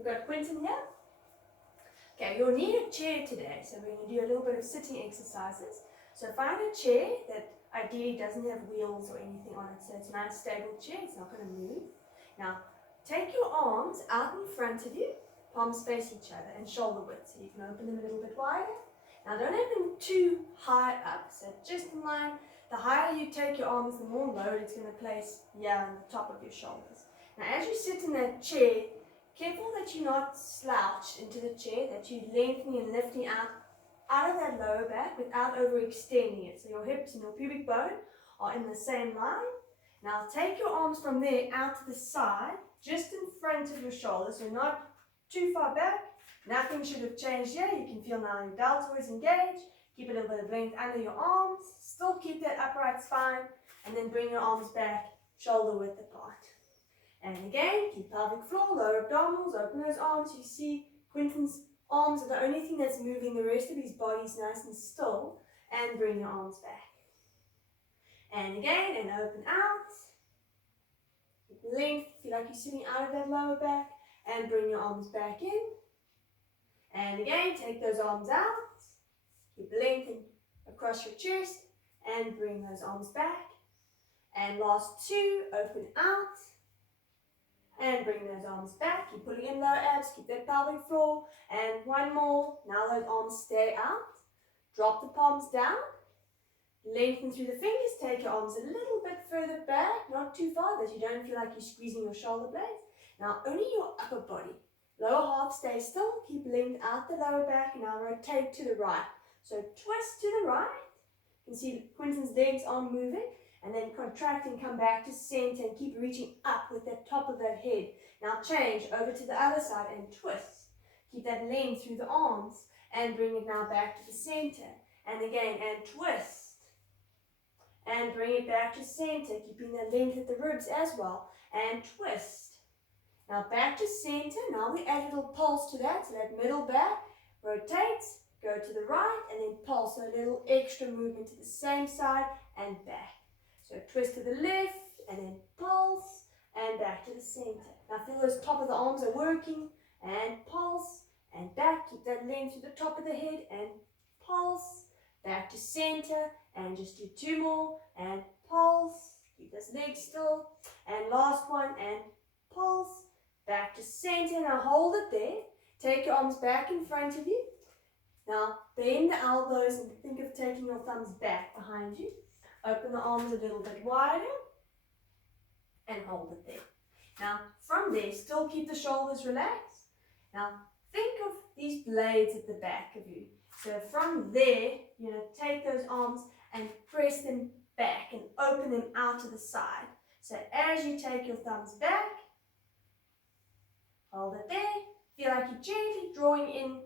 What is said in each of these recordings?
We've got Quentin here. Okay, you'll need a chair today, so we're going to do a little bit of sitting exercises. So find a chair that ideally doesn't have wheels or anything on it, so it's a nice stable chair, it's not going to move. Now, take your arms out in front of you, palms face each other and shoulder width, so you can open them a little bit wider. Now don't have them too high up, so just in line. The higher you take your arms, the more load it's going to place here on the top of your shoulders. Now as you sit in that chair, careful that you're not slouched into the chair, that you're lengthening and lifting out of that lower back without overextending it. So your hips and your pubic bone are in the same line. Now take your arms from there out to the side, just in front of your shoulders, so not too far back. Nothing should have changed here. You can feel now your deltoids engaged. Keep a little bit of length under your arms. Still keep that upright spine, and then bring your arms back, shoulder width apart. And again, keep pelvic floor, lower abdominals, open those arms. You see Quentin's arms are the only thing that's moving. The rest of his body is nice and still. And bring your arms back. And again, and open out. Keep length, feel like you're sitting out of that lower back. And bring your arms back in. And again, take those arms out. Keep lengthening across your chest. And bring those arms back. And last two, open out. And bring those arms back. Keep pulling in lower abs. Keep that pelvic floor. And one more. Now those arms stay out. Drop the palms down. Lengthen through the fingers. Take your arms a little bit further back. Not too far that you don't feel like you're squeezing your shoulder blades. Now only your upper body. Lower half stay still. Keep length out the lower back. Now rotate to the right. So twist to the right. You can see Quentin's legs are moving. And then contract and come back to center and keep reaching up with the top of that head. Now change over to the other side and twist. Keep that length through the arms and bring it now back to the center. And again, and twist. And bring it back to center, keeping the length at the ribs as well. And twist. Now back to center. Now we add a little pulse to that. So that middle back rotates, go to the right, and then pulse. So a little extra movement to the same side and back. So twist to the left, and then pulse, and back to the center. Now feel those top of the arms are working, and pulse, and back. Keep that length to the top of the head, and pulse, back to center, and just do two more, and pulse. Keep those legs still, and last one, and pulse, back to center. Now hold it there. Take your arms back in front of you. Now bend the elbows and think of taking your thumbs back behind you. Open the arms a little bit wider and hold it there. Now from there, still keep the shoulders relaxed. Now think of these blades at the back of you. So from there, you're going to take those arms and press them back and open them out to the side. So as you take your thumbs back, hold it there. Feel like you're gently drawing in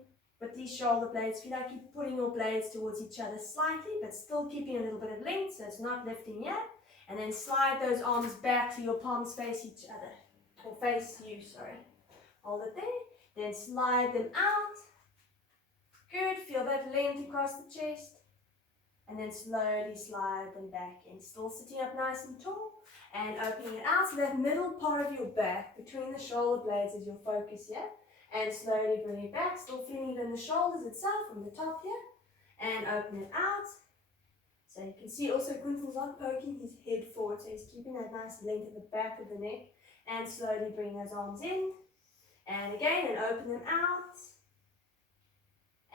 with these shoulder blades. Feel like you're putting your blades towards each other slightly, but still keeping a little bit of length, so it's not lifting yet. And then slide those arms back to your palms face each other, or face you, sorry. Hold it there. Then slide them out. Good. Feel that length across the chest. And then slowly slide them back in. Still sitting up nice and tall. And opening it out. So that middle part of your back, between the shoulder blades, is your focus here. And slowly bring it back, still feeling it in the shoulders itself from the top here. And open it out. So you can see also Quentin's not poking his head forward, so he's keeping that nice length at the back of the neck. And slowly bring those arms in. And again, and open them out.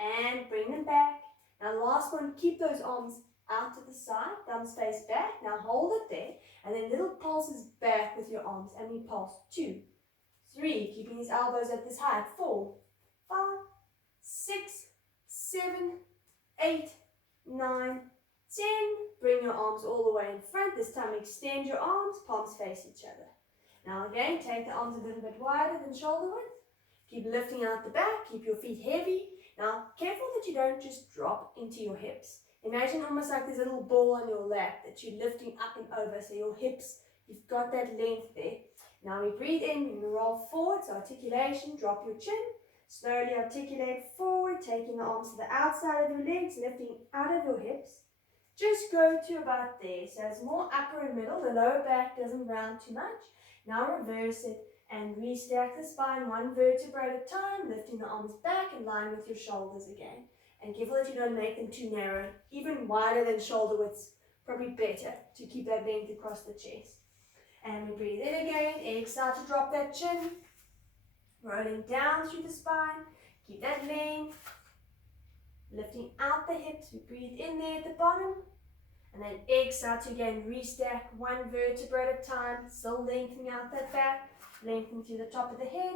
And bring them back. Now last one, keep those arms out to the side, thumbs face back. Now hold it there. And then little pulses back with your arms. And we pulse 2, 3, keeping his elbows at this height. 4, 5, 6, 7, 8, 9, 10. Bring your arms all the way in front. This time extend your arms, palms face each other. Now again, take the arms a little bit wider than shoulder width. Keep lifting out the back, keep your feet heavy. Now, careful that you don't just drop into your hips. Imagine almost like there's a little ball on your lap that you're lifting up and over. So your hips, you've got that length there. Now we breathe in, you roll forward, so articulation, drop your chin. Slowly articulate forward, taking the arms to the outside of your legs, lifting out of your hips. Just go to about there. So it's more upper and middle. The lower back doesn't round too much. Now reverse it and restack the spine one vertebra at a time, lifting the arms back in line with your shoulders again. And careful that you don't make them too narrow, even wider than shoulder width, probably better to keep that length across the chest. And we breathe in again, exhale to drop that chin, rolling down through the spine, keep that length, lifting out the hips, we breathe in there at the bottom, and then exhale to again restack one vertebra at a time, still lengthening out that back, lengthening through the top of the head.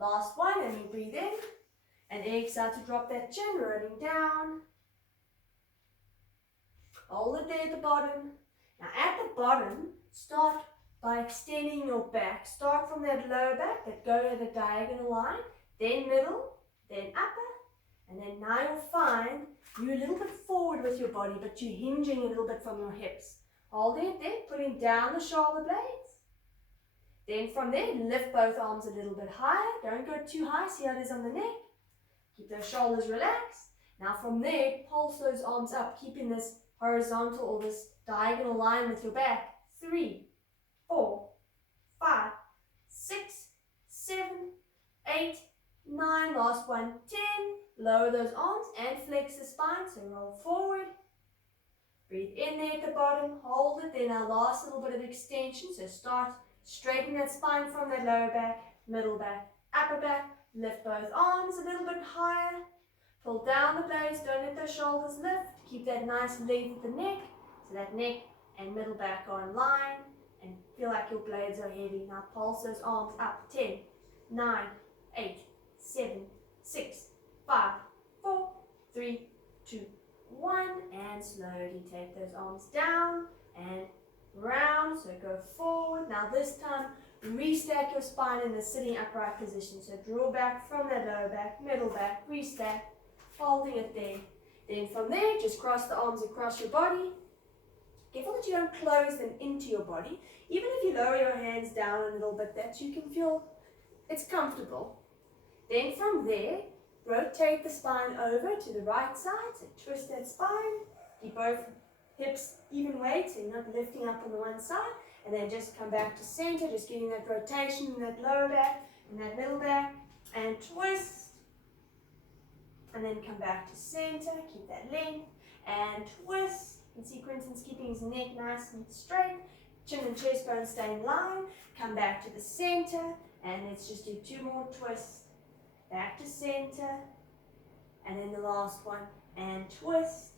Last one, and we breathe in, and exhale to drop that chin, rolling down. Hold it there at the bottom. Now at the bottom, start by extending your back. Start from that lower back, that go at a diagonal line, then middle, then upper, and then now you'll find you're a little bit forward with your body, but you're hinging a little bit from your hips. Hold it there, putting down the shoulder blades. Then from there, lift both arms a little bit higher. Don't go too high, see how it is on the neck. Keep those shoulders relaxed. Now from there, pulse those arms up, keeping this horizontal or this diagonal line with your back. 3, 4, 5, 6, 7, 8, 9, last one, 10. Lower those arms and flex the spine, so roll forward. Breathe in there at the bottom, hold it, then our last little bit of extension, so start straightening that spine from that lower back, middle back, upper back, lift both arms a little bit higher, pull down the blades, don't let those shoulders lift, keep that nice length at the neck, so that neck and middle back are in line, and feel like your blades are heavy. Now pulse those arms up, 10, 9, 8, 7, 6, 5, 4, 3, 2, 1, and slowly take those arms down and round, so go forward. Now this time, restack your spine in the sitting upright position, so draw back from that lower back, middle back, restack, holding it there. Then from there, just cross the arms across your body. Careful that you don't close them into your body. Even if you lower your hands down a little bit, that you can feel it's comfortable. Then from there, rotate the spine over to the right side, so twist that spine, keep both hips even weight, so you're not lifting up on the one side, and then just come back to center, just getting that rotation in that lower back and that middle back, and twist, and then come back to center, keep that length, and twist. You can see Quinton's keeping his neck nice and straight, chin and chest bones stay in line, come back to the center, and let's just do 2 more twists, back to center, and then the last one, and twist,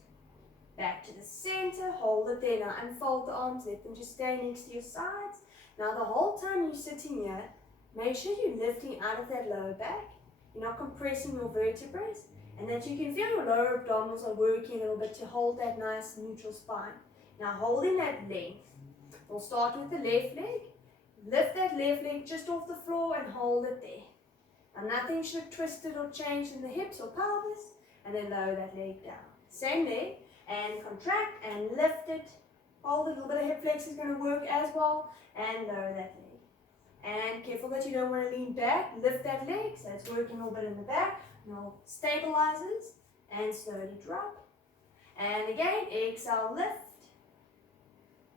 back to the center, hold it there. Now unfold the arms, let them just stay next to your sides. Now the whole time you're sitting here, make sure you're lifting out of that lower back, you're not compressing your vertebrae, and that you can feel your lower abdominals are working a little bit to hold that nice neutral spine. Now holding that length, we'll start with the left leg, lift that left leg just off the floor and hold it there. Now nothing should have twisted or changed in the hips or pelvis, and then lower that leg down. Same leg, and contract and lift it. Hold it, a little bit of hip flex is going to work as well, and lower that leg. And careful that you don't want to lean back, lift that leg, so it's working a little bit in the back. Now stabilizes, and slowly drop. And again, exhale, lift,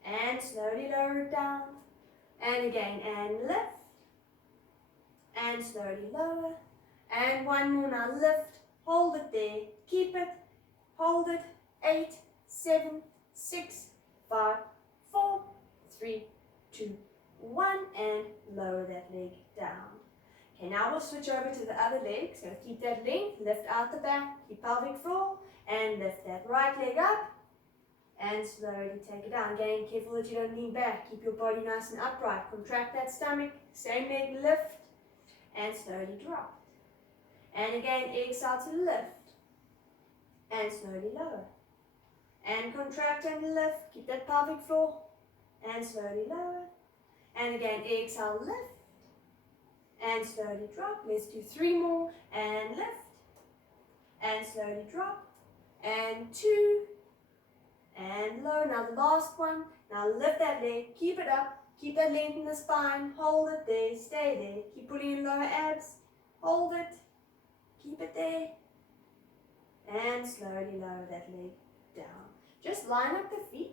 and slowly lower it down. And again, and lift, and slowly lower, and one more. Now lift, hold it there, keep it, hold it, 8, 7, 6, 5, 4, 3, 2, 1, and lower that leg down. Okay, now we'll switch over to the other leg, so keep that length, lift out the back, keep pelvic floor, and lift that right leg up, and slowly take it down. Again, careful that you don't lean back, keep your body nice and upright, contract that stomach, same leg, lift, and slowly drop. And again, exhale to lift, and slowly lower. And contract and lift, keep that pelvic floor, and slowly lower. And again, exhale, lift, and slowly drop. Let's do 3 more, and lift, and slowly drop, and 2, and low. Now the last one, now lift that leg, keep it up, keep that length in the spine, hold it there, stay there, keep putting in lower abs, hold it, keep it there, and slowly lower that leg down. Just line up the feet.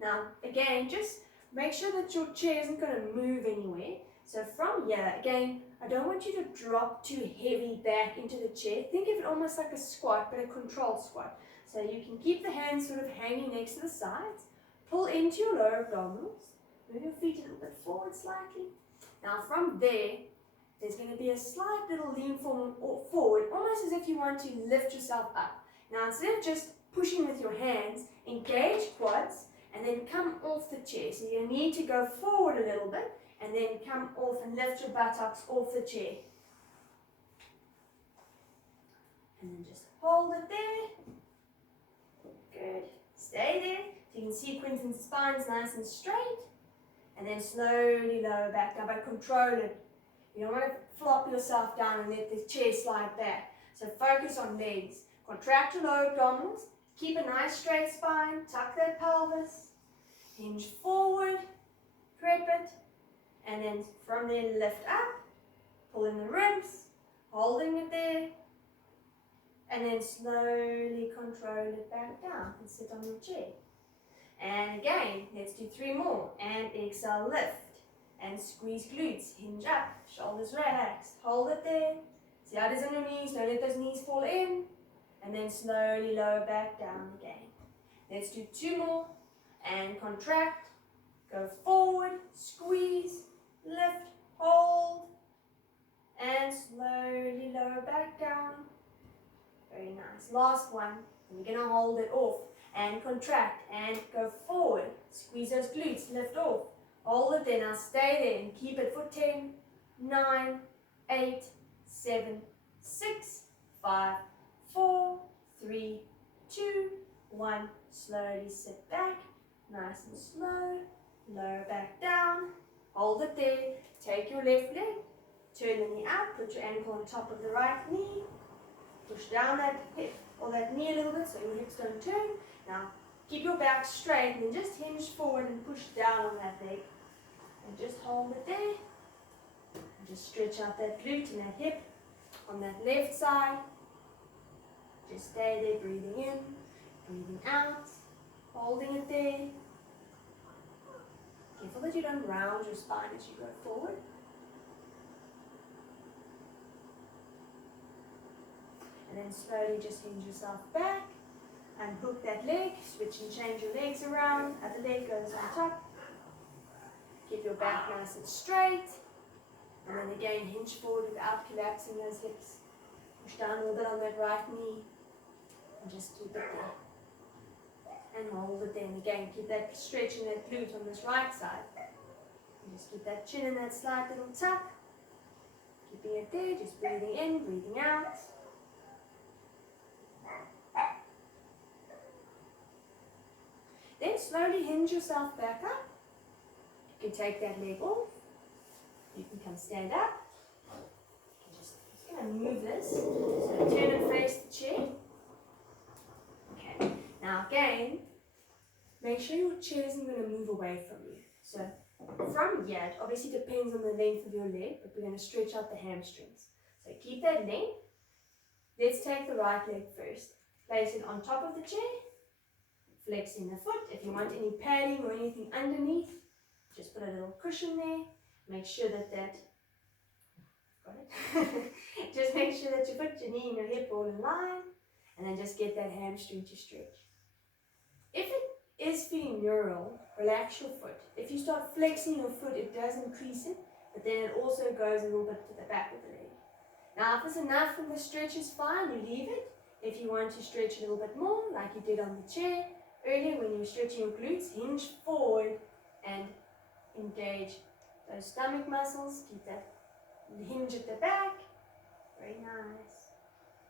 Now again, just make sure that your chair isn't going to move anywhere. So from here, again, I don't want you to drop too heavy back into the chair. Think of it almost like a squat, but a controlled squat. So you can keep the hands sort of hanging next to the sides. Pull into your lower abdominals. Move your feet a little bit forward slightly. Now from there, there's going to be a slight little lean forward, almost as if you want to lift yourself up. Now instead of just pushing with your hands, engage quads and then come off the chair. So you need to go forward a little bit and then come off and lift your buttocks off the chair. And then just hold it there. Good. Stay there. So you can see Quentin's spine is nice and straight. And then slowly lower back down, but control it. You don't want to flop yourself down and let the chair slide back. So focus on legs. Contract your lower abdominals. Keep a nice straight spine. Tuck that pelvis. Hinge forward. Prep it. And then from there lift up. Pull in the ribs. Holding it there. And then slowly control it back down and sit on your chair. And again, let's do 3 more. And exhale, lift. And squeeze glutes, hinge up, shoulders relaxed. Hold it there. See how it is on your knees, don't let those knees fall in. And then slowly lower back down again. Let's do 2 more. And contract. Go forward, squeeze, lift, hold. And slowly lower back down. Very nice. Last one. We're going to hold it off. And contract and go forward. Squeeze those glutes, lift off. Hold it there. Now stay there and keep it for 10, 9, 8, 7, 6, 5, 4, 3, 2, 1. Slowly sit back. Nice and slow. Lower back down. Hold it there. Take your left leg. Turn the knee up. Put your ankle on top of the right knee. Push down that hip or that knee a little bit so your hips don't turn. Now, keep your back straight and then just hinge forward and push down on that leg. And just hold it there. And just stretch out that glute and that hip on that left side. Just stay there, breathing in, breathing out, holding it there. Careful that you don't round your spine as you go forward. And then slowly just hinge yourself back. Unhook that leg, switch and change your legs around. Other leg goes on top. Keep your back nice and straight. And then again, hinge forward without collapsing those hips. Push down a little bit on that right knee. And just keep it there. And hold it there. And again, keep that stretching that glute on this right side. And just keep that chin in that slight little tuck. Keeping it there, just breathing in, breathing out. Then slowly hinge yourself back up. You can take that leg off. You can come stand up. Just going to move this. So turn and face the chair. Okay. Now again, make sure your chair isn't going to move away from you. So from here, it obviously depends on the length of your leg, but we're going to stretch out the hamstrings. So keep that length. Let's take the right leg first. Place it on top of the chair. Flexing the foot. If you want any padding or anything underneath, just put a little cushion there. Make sure that got it. Just make sure that you put your knee and your hip all in line, and then just get that hamstring to stretch. If it is feeling neural, relax your foot. If you start flexing your foot, it does increase it, but then it also goes a little bit to the back of the leg. Now, if it's enough from the stretch is fine, you leave it. If you want to stretch a little bit more, like you did on the chair, earlier when you were stretching your glutes, hinge forward and engage those stomach muscles. Keep that hinge at the back. Very nice.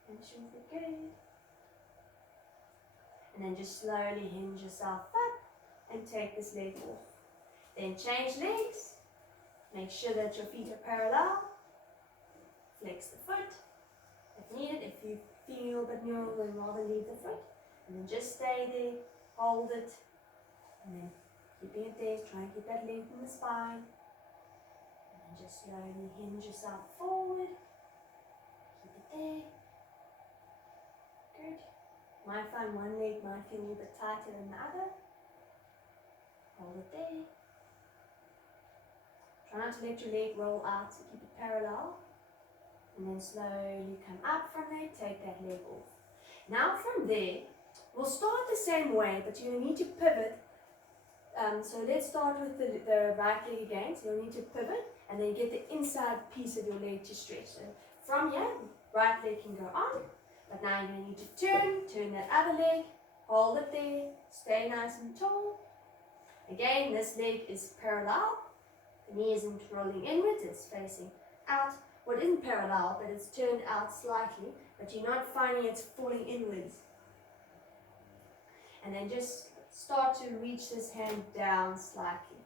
And should be good. And then just slowly hinge yourself up and take this leg off. Then change legs. Make sure that your feet are parallel. Flex the foot if needed. If you feel a little bit neural, then rather leave the foot. And then just stay there. Hold it, and then keeping it there, try and keep that length in the spine. And then just slowly hinge yourself forward. Keep it there. Good. Might find one leg might feel a little bit tighter than the other. Hold it there. Try not to let your leg roll out, so keep it parallel. And then slowly come up from there, take that leg off. Now from there, we'll start the same way, but you're going to need to pivot. So let's start with the right leg again. So you'll need to pivot and then get the inside piece of your leg to stretch. So from here, right leg can go on, but now you're going to need to turn that other leg, hold it there, stay nice and tall. Again, this leg is parallel. The knee isn't rolling inwards, it's facing out. Well, it isn't parallel, but it's turned out slightly, but you're not finding it's falling inwards. And then just start to reach this hand down slightly.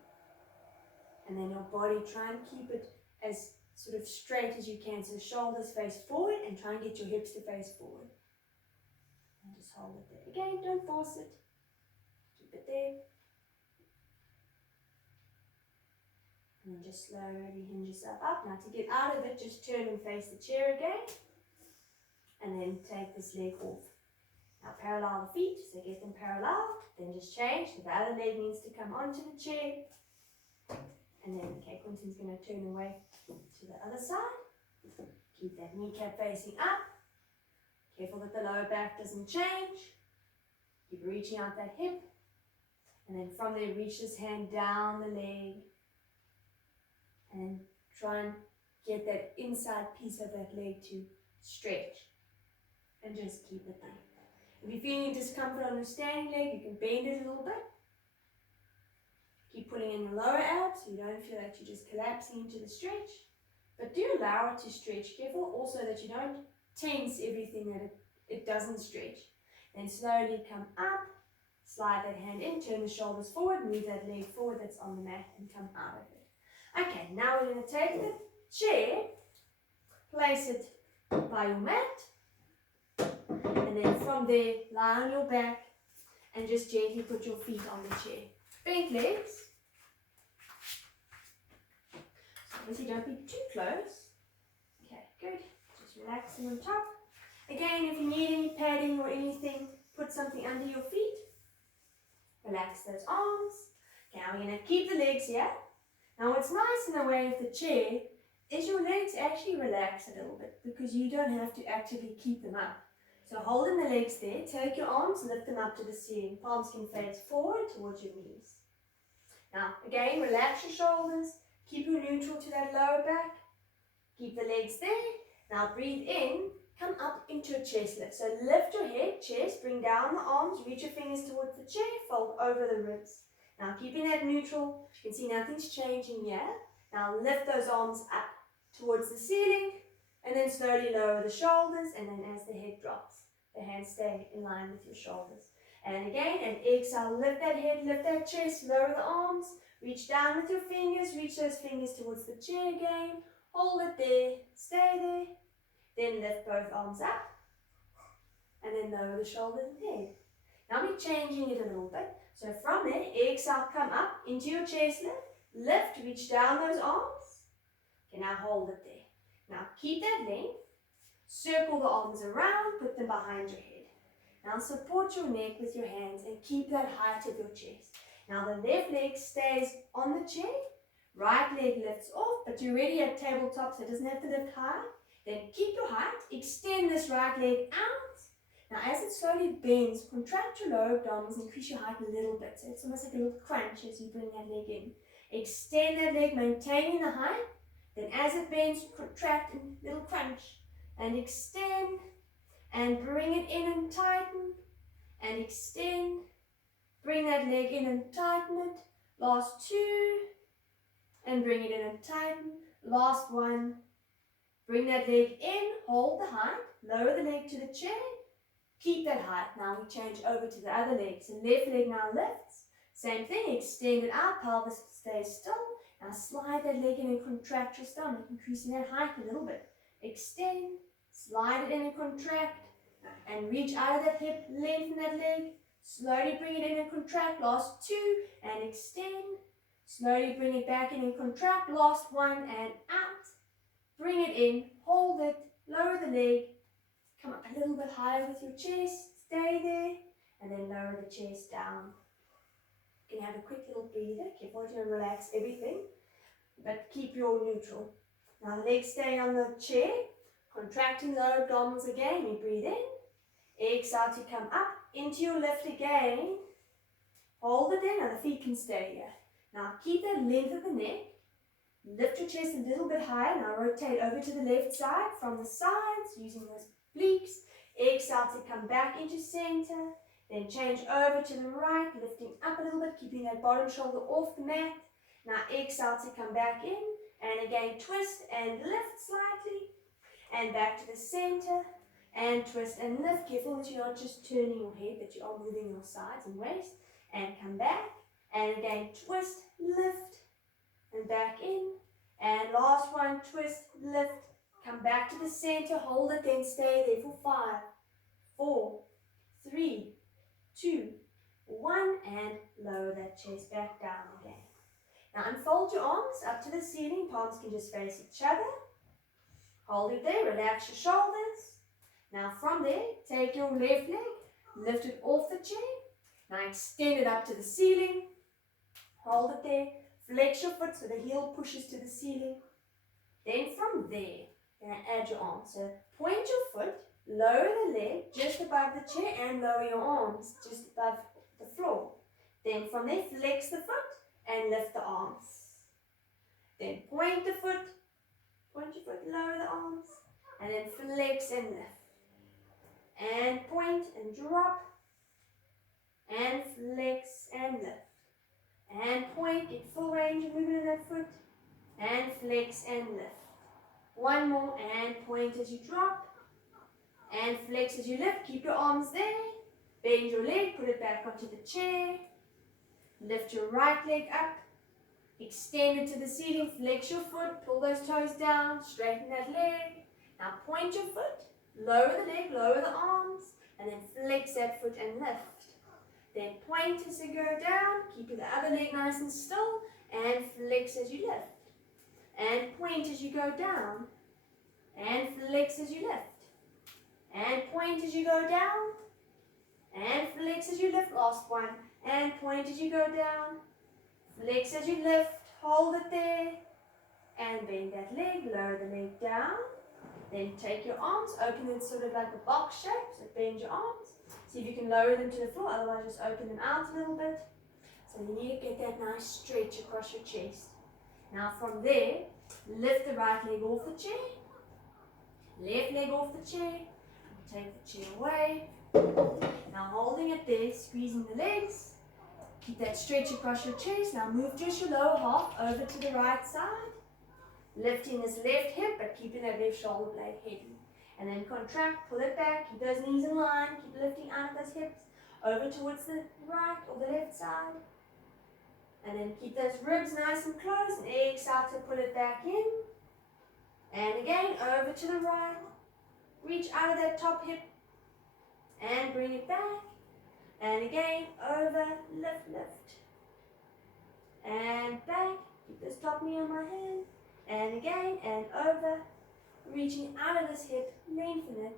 And then your body, try and keep it as sort of straight as you can. So shoulders face forward and try and get your hips to face forward. And just hold it there. Again, don't force it. Keep it there. And then just slowly hinge yourself up. Now to get out of it, just turn and face the chair again. And then take this leg off. Now parallel the feet, so get them parallel. Then just change. So the other leg needs to come onto the chair. And then, okay, Quentin's going to turn away to the other side. Keep that kneecap facing up. Careful that the lower back doesn't change. Keep reaching out that hip. And then from there, reach this hand down the leg. And try and get that inside piece of that leg to stretch. And just keep it there. If you're feeling discomfort on your standing leg, you can bend it a little bit. Keep pulling in your lower abs so you don't feel like you're just collapsing into the stretch. But do allow it to stretch. Careful also that you don't tense everything that it doesn't stretch. Then slowly come up, slide that hand in, turn the shoulders forward, move that leg forward that's on the mat and come out of it. Okay, now we're going to take the chair, place it by your mat, and then from there, lie on your back and just gently put your feet on the chair. Bent legs. So obviously don't be too close. Okay, good. Just relaxing on top. Again, if you need any padding or anything, put something under your feet. Relax those arms. Okay, now we're going to keep the legs here. Now what's nice in the way of the chair is your legs actually relax a little bit because you don't have to actively keep them up. So holding the legs there, take your arms, lift them up to the ceiling. Palms can face forward towards your knees. Now again, relax your shoulders. Keep you neutral to that lower back. Keep the legs there. Now breathe in, come up into a chest lift. So lift your head, chest, bring down the arms, reach your fingers towards the chair, fold over the ribs. Now keeping that neutral, you can see nothing's changing here. Now lift those arms up towards the ceiling and then slowly lower the shoulders, and then as the head drops, the hands stay in line with your shoulders. And again, and exhale, lift that head, lift that chest, lower the arms, reach down with your fingers, reach those fingers towards the chair again, hold it there, stay there, then lift both arms up, and then lower the shoulders and head. Now we're changing it a little bit. So from there, exhale, come up into your chest lift, reach down those arms. Okay, now hold it there. Now keep that length, circle the arms around, put them behind your head. Now support your neck with your hands and keep that height of your chest. Now the left leg stays on the chair, right leg lifts off, but you're already at tabletop so it doesn't have to lift high. Then keep your height, extend this right leg out. Now as it slowly bends, contract your lower abdominals, increase your height a little bit. So it's almost like a little crunch as you bring that leg in. Extend that leg, maintaining the height. Then as it bends, contract and little crunch. And extend. And bring it in and tighten. And extend. Bring that leg in and tighten it. Last two. And bring it in and tighten. Last one. Bring that leg in, hold the height. Lower the leg to the chair. Keep that height. Now we change over to the other leg. So left leg now lifts. Same thing, extend it out, pelvis stays still. Now slide that leg in and contract your stomach, increasing that height a little bit. Extend, slide it in and contract, and reach out of that hip, lengthen that leg. Slowly bring it in and contract, last two, and extend. Slowly bring it back in and contract, last one, and out. Bring it in, hold it, lower the leg. Come up a little bit higher with your chest, stay there, and then lower the chest down. You can have a quick little breather, careful to relax everything. but keep your neutral. Now legs stay on the chair, contracting the lower abdominals again. You breathe in, exhale to come up into your lift again. Hold it there. Now the feet can stay here. Now keep that length of the neck. Lift your chest a little bit higher. Now rotate over to the left side from the sides using those obliques. Exhale to come back into center. Then change over to the right, lifting up a little bit, keeping that bottom shoulder off the mat. Now exhale to come back in. And again, twist and lift slightly. And back to the center. And twist and lift. Careful that you're not just turning your head, that you are moving your sides and waist. And come back. And again, twist, lift. And back in. And last one, twist, lift. Come back to the center. Hold it, then stay there for 5, 4, 3, 2, 1. And lower that chest back down again. Now unfold your arms up to the ceiling. Palms can just face each other. Hold it there. Relax your shoulders. Now from there, take your left leg. Lift it off the chair. Now extend it up to the ceiling. Hold it there. Flex your foot so the heel pushes to the ceiling. Then from there, you're going to add your arms. So point your foot, lower the leg just above the chair and lower your arms just above the floor. Then from there, flex the foot and lift the arms. Then point your foot, lower the arms, and then flex and lift. And point and drop, and flex and lift. And point, get full range of movement in that foot, and flex and lift. One more, and point as you drop, and flex as you lift. Keep your arms there. Bend your leg, put it back onto the chair. Lift your right leg up. Extend it to the ceiling, flex your foot, pull those toes down, straighten that leg. Now point your foot, lower the leg, lower the arms, and then flex that foot and lift. Then point as you go down, keeping the other leg nice and still, and flex as you lift. And point as you go down, and flex as you lift. And point as you go down, and flex as you lift. Last one. And point as you go down, flex as you lift, hold it there, and bend that leg, lower the leg down. Then take your arms, open it sort of like a box shape, so bend your arms. See if you can lower them to the floor, otherwise just open them out a little bit. So you need to get that nice stretch across your chest. Now from there, lift the right leg off the chair, left leg off the chair, take the chair away. Now holding it there, squeezing the legs, keep that stretch across your chest. Now move just your lower half over to the right side, lifting this left hip but keeping that left shoulder blade heavy. And then contract, pull it back, keep those knees in line, keep lifting out of those hips, over towards the right or the left side. And then keep those ribs nice and close, and exhale to pull it back in. And again, over to the right, reach out of that top hip, and bring it back. And again, over, lift, lift. And back, keep this top knee on my hand. And again, and over. Reaching out of this hip, lengthen it,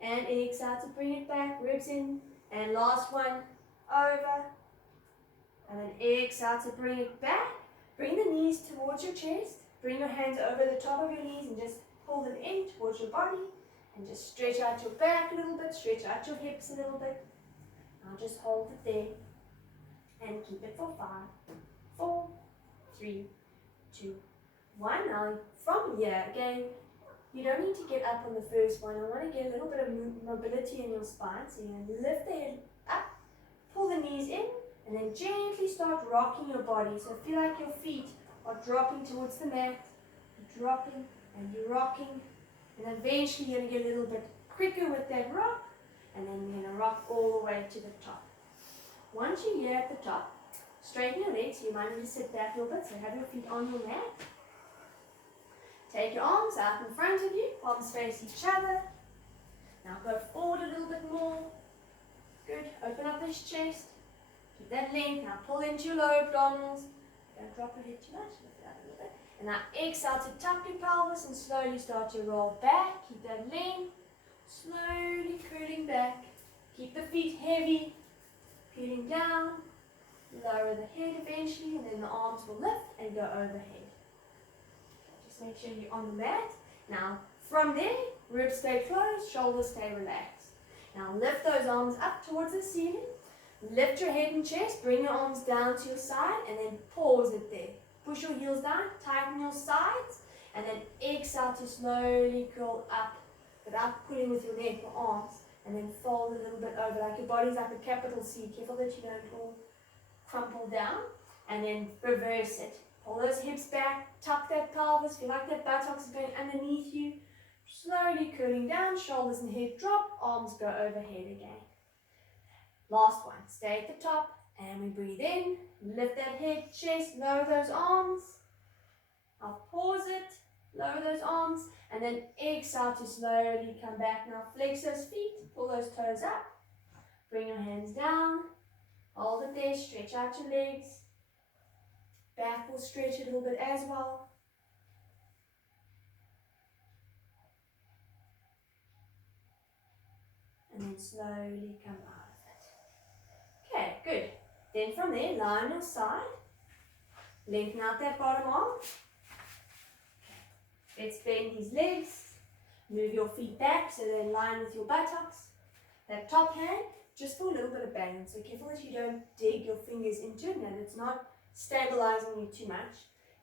and exhale to bring it back, ribs in, and last one, over, and then exhale to bring it back. Bring the knees towards your chest, bring your hands over the top of your knees and just pull them in towards your body, and just stretch out your back a little bit, stretch out your hips a little bit. Now just hold it there, and keep it for 5, 4, 3, 2, 1. Now from here, again, you don't need to get up on the first one. I want to get a little bit of mobility in your spine. So you're going to lift the head up, pull the knees in, and then gently start rocking your body. So feel like your feet are dropping towards the mat. You're dropping and you're rocking. And eventually you're going to get a little bit quicker with that rock. And then you're going to rock all the way to the top. Once you're here at the top, straighten your legs. You might need to sit back a little bit. So have your feet on your mat. Take your arms out in front of you, palms face each other. Now go forward a little bit more. Good, open up this chest. Keep that length. Now pull into your lower abdominals. Don't drop your head too much, lift it up a little bit. And now exhale to tuck your pelvis and slowly start to roll back. Keep that length. Slowly curling back. Keep the feet heavy, peeling down. Lower the head eventually, and then the arms will lift and go overhead. make sure you're on the mat. Now, from there, ribs stay closed, shoulders stay relaxed. Now, lift those arms up towards the ceiling. Lift your head and chest, bring your arms down to your side, and then pause it there. Push your heels down, tighten your sides, and then exhale to slowly curl up without pulling with your neck or arms, and then fold a little bit over, like your body's like a capital C. Careful that you don't all crumple down, and then reverse it. Pull those hips back, tuck that pelvis, feel like that buttocks is going underneath you. Slowly curling down, shoulders and head drop, arms go overhead again. Last one, stay at the top, and we breathe in, lift that head, chest, lower those arms. I'll pause it, lower those arms, and then exhale to slowly come back. Now flex those feet, pull those toes up, bring your hands down, hold it there, stretch out your legs. Back will stretch a little bit as well. And then slowly come out of it. Okay, good. Then from there, lie on your side. Lengthen out that bottom arm. Let's bend these legs. Move your feet back so they're in line with your buttocks. That top hand, just for a little bit of balance. So careful that you don't dig your fingers into it and it's not stabilizing you too much.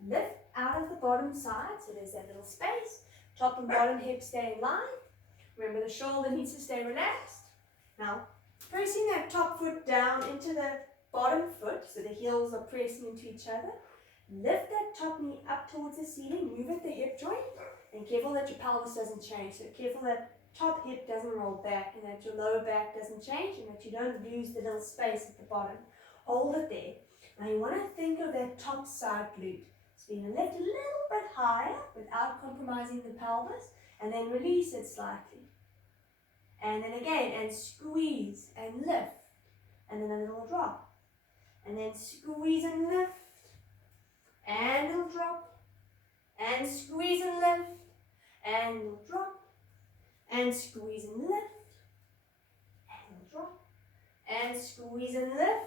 Lift out of the bottom side, so there's that little space. Top and bottom hips stay in line. Remember, the shoulder needs to stay relaxed. Now, pressing that top foot down into the bottom foot, so the heels are pressing into each other. Lift that top knee up towards the ceiling, move at the hip joint, and careful that your pelvis doesn't change. So careful that top hip doesn't roll back and that your lower back doesn't change and that you don't lose the little space at the bottom. Hold it there. Now you want to think of that top side glute. So you're going to lift a little bit higher without compromising the pelvis, and then release it slightly. And then again, and squeeze and lift, and then a little drop. And then squeeze and lift, and a little drop, and squeeze and lift, and a little drop, and squeeze and lift, and a little drop, and squeeze and lift,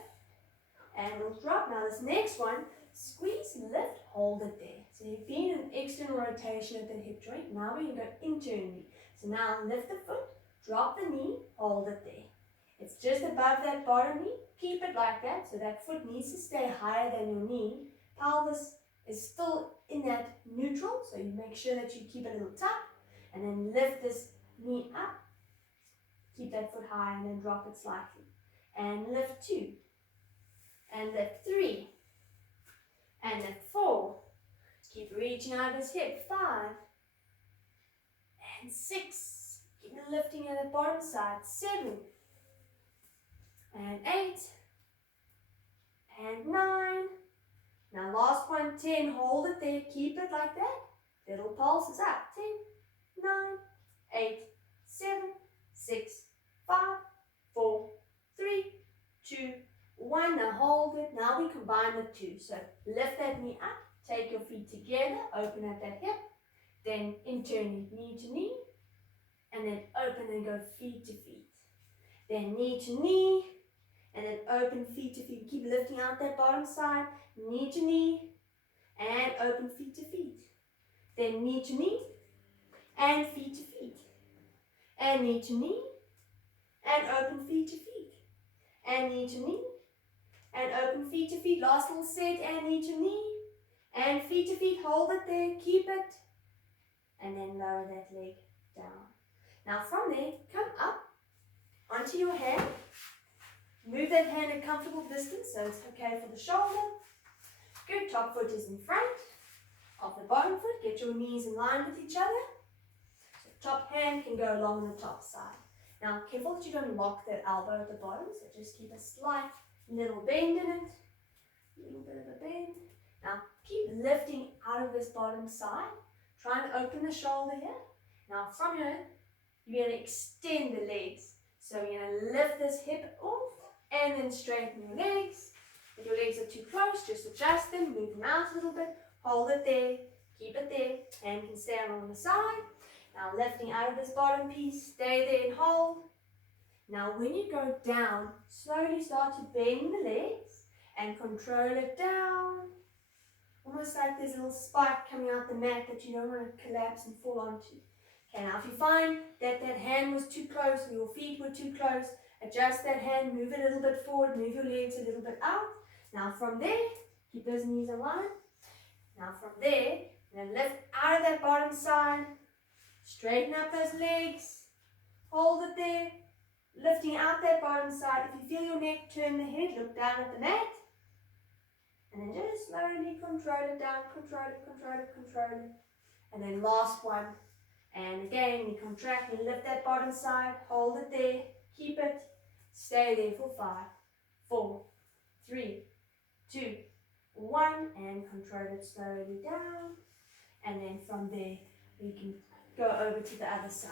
and a little drop. Now this next one, squeeze, lift, hold it there. So you've been in external rotation at the hip joint. Now we're going to go internally. So now lift the foot, drop the knee, hold it there. It's just above that bottom knee. Keep it like that. So that foot needs to stay higher than your knee. Pelvis is still in that neutral. So you make sure that you keep it a little tucked. And then lift this knee up. Keep that foot high and then drop it slightly. And lift 2. And lift 3. And lift 4. Keep reaching out this hip. 5. And 6. Keep lifting at the bottom side. 7. And 8. And 9. Now last one, 10. Hold it there. Keep it like that. Little pulses up. 10, 9, 8, 7, 6, 5, 4, 3, 2, 1. Now hold it. Now we combine the two. So lift that knee up. Take your feet together. Open at that hip. Then internally, knee to knee. And then open and go feet to feet. Then knee to knee. And then open feet to feet. Keep lifting out that bottom side. Knee to knee. And open feet to feet. Then knee to knee. And feet to feet. And knee to knee. And open feet to feet. And knee to knee. And open feet to feet. Last little set. And knee to knee. And feet to feet. Hold it there. Keep it. And then lower that leg down. Now from there, come up onto your hand. Move that hand a comfortable distance so it's okay for the shoulder. Good. Top foot is in front of the bottom foot. Get your knees in line with each other. So top hand can go along the top side. Now careful that you don't lock that elbow at the bottom. So just keep a slight little bend in it. A little bit of a bend. Now keep lifting out of this bottom side. Try and open the shoulder here. Now from here, you're going to extend the legs. So you're going to lift this hip off and then straighten your legs. If your legs are too close, just adjust them, move them out a little bit, hold it there, keep it there, hand can stay along the side. Now lifting out of this bottom piece, stay there and hold. Now when you go down, slowly start to bend the legs and control it down, almost like there's a little spike coming out the mat that you don't want to collapse and fall onto. Okay, now if you find that that hand was too close or your feet were too close, adjust that hand, move it a little bit forward, move your legs a little bit out. Now from there, keep those knees aligned. Now from there, then lift out of that bottom side, straighten up those legs, hold it there, lifting out that bottom side. If you feel your neck turn the head, look down at the mat. And then just slowly control it down, control it, control it, control it. And then last one. And again, we contract, we lift that bottom side, hold it there, keep it, stay there for 5, 4, 3, 2, 1, and control it slowly down. And then from there, we can go over to the other side.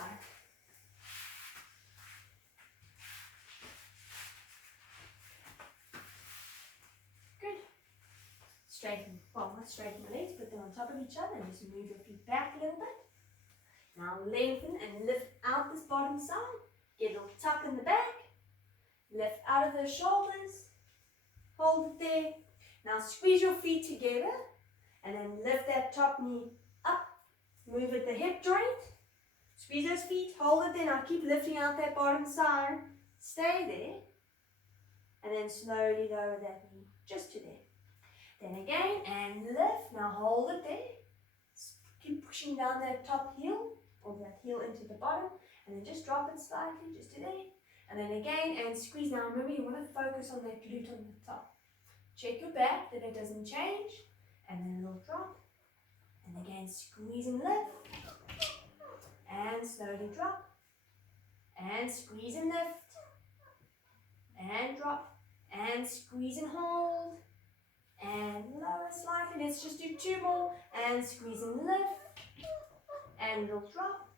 Good. Straighten, well, not straighten the legs, put them on top of each other and just move your feet back a little bit. Now lengthen and lift out this bottom side. Get a little tuck in the back. Lift out of the shoulders. Hold it there. Now squeeze your feet together and then lift that top knee up. Move at the hip joint. Squeeze those feet. Hold it there. Now keep lifting out that bottom side. Stay there. And then slowly lower that knee just to there. Then again and lift. Now hold it there. Keep pushing down that top heel or that heel into the bottom, and then just drop it slightly just to there. And then again and squeeze. Now remember, you want to focus on that glute on the top. Check your back that it doesn't change, and then a little drop. And again, squeeze and lift, and slowly drop, and squeeze and lift, and drop, and squeeze and hold, and lower slightly. Let's just do 2 more, and squeeze and lift, and little drop.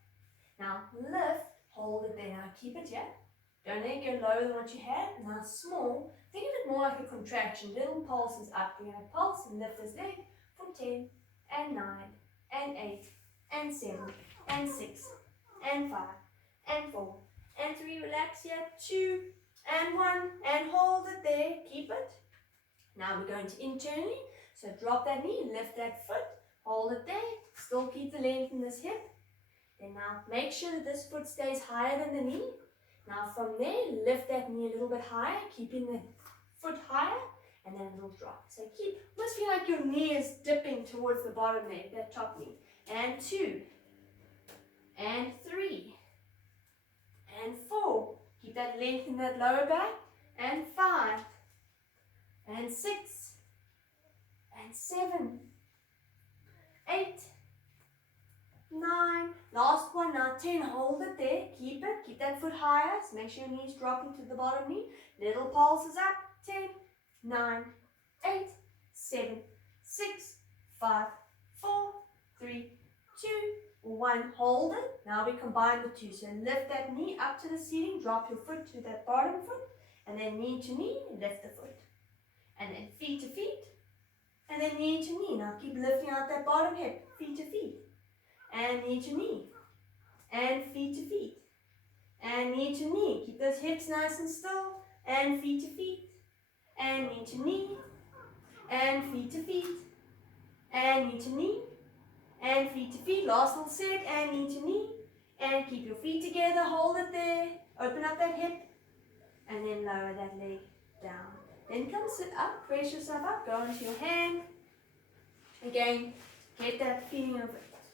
Now lift, hold it there. Now keep it here. Don't let it go lower than what you had. Now small. Think of it more like a contraction. Little pulses up. We're going to pulse and lift this leg from 10 and 9 and 8 and 7 and 6 and 5 and 4 and 3. Relax here. 2 and 1 and hold it there. Keep it. Now we're going to internally. So drop that knee, lift that foot, hold it there. Still keep the length in this hip. Then now make sure that this foot stays higher than the knee. Now from there, lift that knee a little bit higher, keeping the foot higher, and then a little drop. So keep, must feel like your knee is dipping towards the bottom there, that top knee. And 2, and 3, and 4. Keep that length in that lower back. And 5, and 6, and 7, 8, 9, last one, now 10, hold it there, keep it, keep that foot higher, so make sure your knees dropping to the bottom knee, little pulses up, 10, 9, 8, 7, 6, 5, 4, 3, 2, 1, hold it, now we combine the two, so lift that knee up to the ceiling, drop your foot to that bottom foot, and then knee to knee, lift the foot, and then feet to feet, and then knee to knee, now keep lifting out that bottom hip, feet to feet, and knee to knee, and feet to feet, and knee to knee. Keep those hips nice and still, and feet to feet, and knee to knee, and feet to feet, and knee to knee, and feet to feet. Last little set, and knee to knee, and keep your feet together, hold it there, open up that hip, and then lower that leg down. Then come sit up, press yourself up, go into your hand. Again, get that feeling of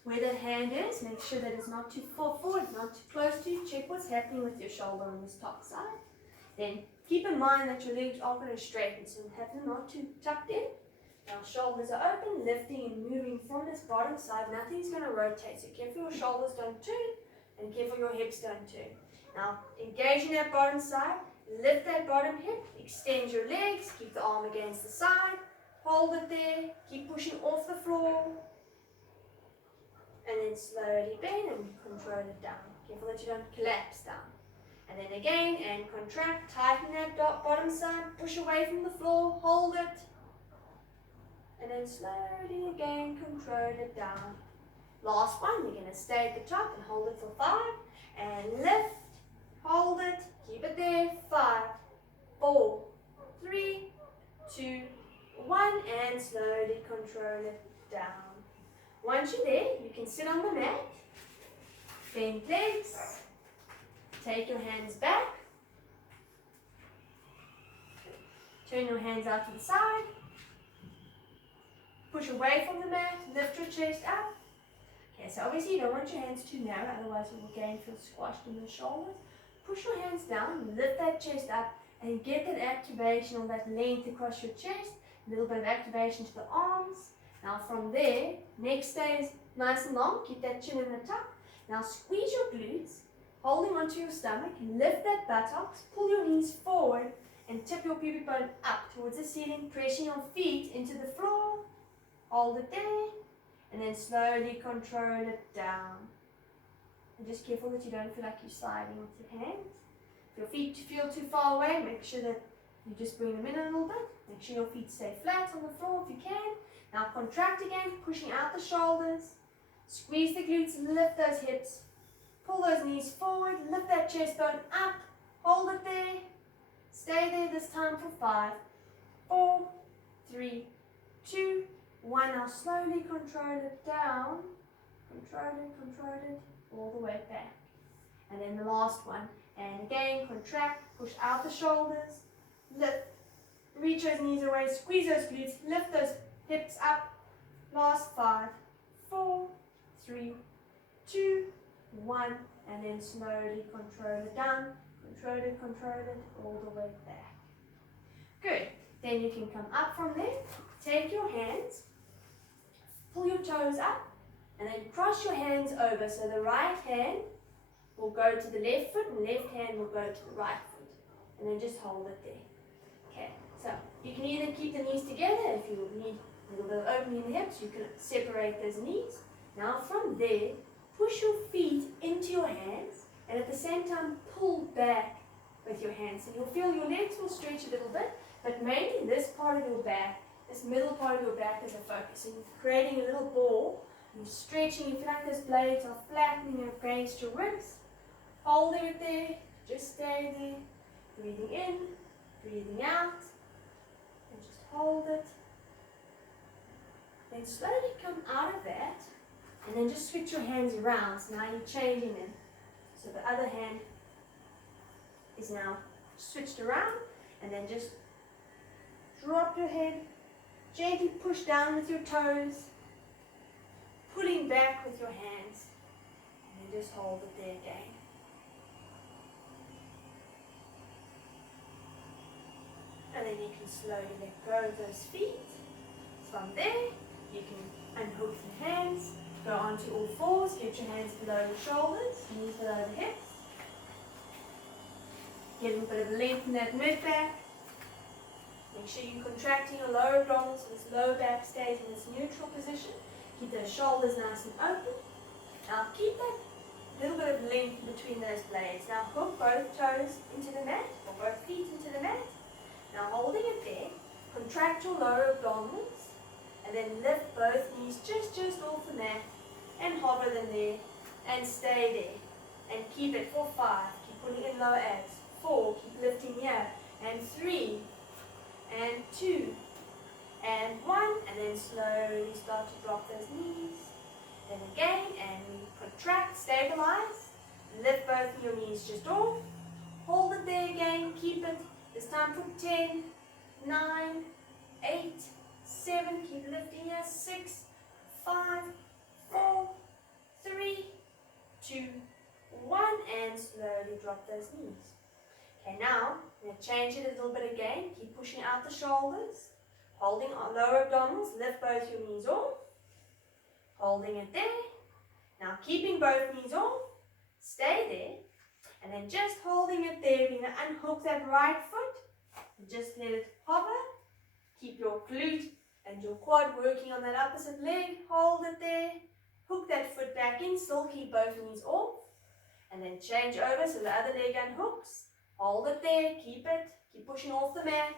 where that hand is, make sure that it's not too far forward, not too close to you. Check what's happening with your shoulder on this top side. Then keep in mind that your legs are going to straighten, so have them not too tucked in. Now shoulders are open, lifting and moving from this bottom side. Nothing's going to rotate, so careful your shoulders don't turn, and careful your hips don't turn. Now engaging that bottom side, lift that bottom hip, extend your legs, keep the arm against the side, hold it there, keep pushing off the floor. And then slowly bend and control it down. Careful that you don't collapse down. And then again, and contract, tighten that bottom side, push away from the floor, hold it. And then slowly again, control it down. Last one, we're going to stay at the top and hold it for 5. And lift, hold it, keep it there, 5, 4, 3, 2, 1 and slowly control it down. Once you're there, you can sit on the mat, bend legs, take your hands back, turn your hands out to the side, push away from the mat, lift your chest up. Okay, so obviously you don't want your hands too narrow, otherwise you will again feel squashed in the shoulders. Push your hands down, lift that chest up, and get that activation or that length across your chest, a little bit of activation to the arms. Now from there, neck stays nice and long, keep that chin in the tuck. Now squeeze your glutes, holding onto your stomach, lift that buttocks, pull your knees forward, and tip your pubic bone up towards the ceiling, pressing your feet into the floor. Hold it there, and then slowly control it down. And just careful that you don't feel like you're sliding with your hands. If your feet feel too far away, make sure that you just bring them in a little bit. Make sure your feet stay flat on the floor if you can. Now contract again, pushing out the shoulders. Squeeze the glutes, lift those hips. Pull those knees forward, lift that chest bone up. Hold it there. Stay there this time for 5, 4, 3, 2, 1. Now slowly control it down. Control it all the way back. And then the last one. And again, contract, push out the shoulders. Lift, reach those knees away, squeeze those glutes, lift those hips up. Last 5, 4, 3, 2, 1. And then slowly control it down. Control it all the way back. Good. Then you can come up from there. Take your hands, pull your toes up, and then cross your hands over. So the right hand will go to the left foot, and the left hand will go to the right foot. And then just hold it there. Okay. So you can either keep the knees together. If you need a little bit of opening in the hips, you can separate those knees. Now from there, push your feet into your hands, and at the same time pull back with your hands. So you'll feel your legs will stretch a little bit, but mainly this part of your back, this middle part of your back is a focus. So you're creating a little ball, you're stretching, you feel like those blades are flattening against your ribs. Holding it there, just stay there, breathing in, breathing out, and just hold it. Then slowly come out of that, and then just switch your hands around. So now you're changing them. So the other hand is now switched around, and then just drop your head, gently push down with your toes, pulling back with your hands, and then just hold it there again. And then you can slowly let go of those feet. From there, you can unhook the hands, go onto all fours, get your hands below your shoulders, knees below the hips. Get a little bit of length in that mid back. Make sure you're contracting your lower abdominals so this lower back stays in this neutral position. Keep those shoulders nice and open. Now keep that little bit of length between those blades. Now hook both toes into the mat, or both feet into the mat. Now holding it there, contract your lower abdominals, and then lift both knees just off the mat, and hover them there, and stay there. And keep it for 5, keep pulling in lower abs. 4, keep lifting here, and 3, and 2, and 1, and then slowly start to drop those knees. Then again, and we contract, stabilize, lift both your knees just off, hold it there again, keep it, this time for 10, 9, 8, 7, keep lifting here, 6, 5, 4, 3, 2, 1, and slowly drop those knees. Okay, now, we're going to change it a little bit again. Keep pushing out the shoulders. Holding our lower abdominals. Lift both your knees off. Holding it there. Now, keeping both knees off. Stay there. And then just holding it there. We're going to unhook that right foot. And just let it hover. Keep your glute and your quad working on that opposite leg. Hold it there. Hook that foot back in. Still keep both knees off. And then change over so the other leg unhooks. Hold it there, keep it, keep pushing off the mat.